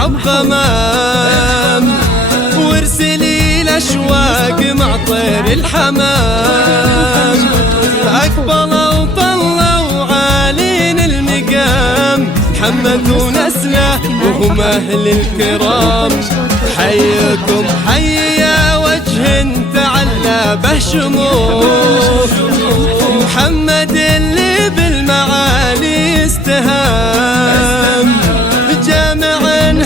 مرحب غمام، وارسلي الاشواق مع طير الحمام. اقبلوا وطلوا عالين المقام، محمد ونسله وهم اهل الكرام. حيكم حي يا وجه تعلى به شموخ، محمد اللي بالمعالي استهام. جامع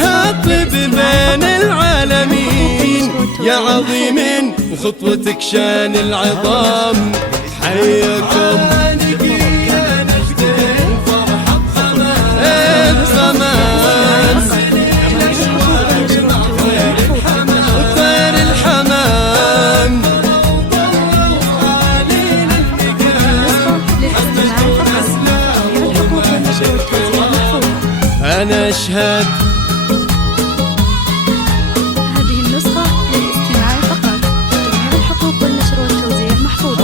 هالطب بين العالمين، يا عظيم وخطوتك شان العظام. حيكم أنا أشهد. هذه النسخة للاستماع فقط، جميع الحقوق والنشر والتوزيع محفوظ.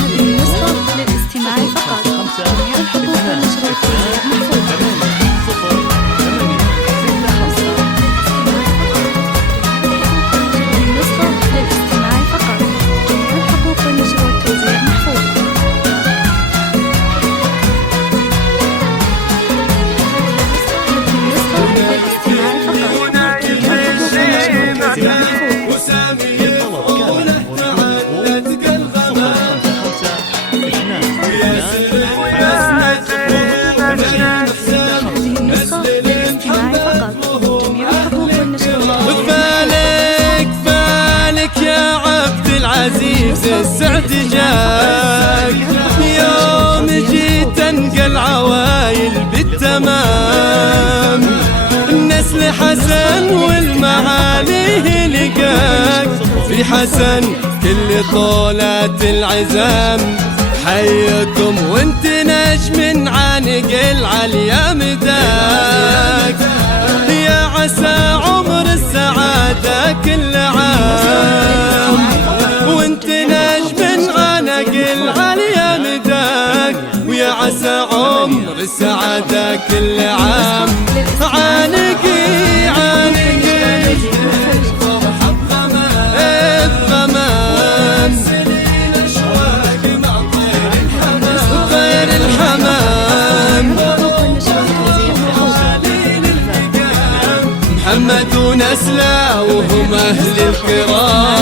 هذه النسخة للاستماع فقط، جميع الحقوق والنشر والتوزيع محفوظ. عزيز السعد جاك، يوم جيت تنقى العوايل بالتمام. النسل حسن والمعالي لقاك، في حسن كل طولات العزام. حيكم وانت نجم عانق العليا مداك، يا عسى عمر السعادة كل عام. وانت نجم عانق العليا مداك، ويا عسى عمر السعادة كل عام. عانقي عانقي مرحب غمام، طير الحمام. محمد ونسله وهم أهل الكرام.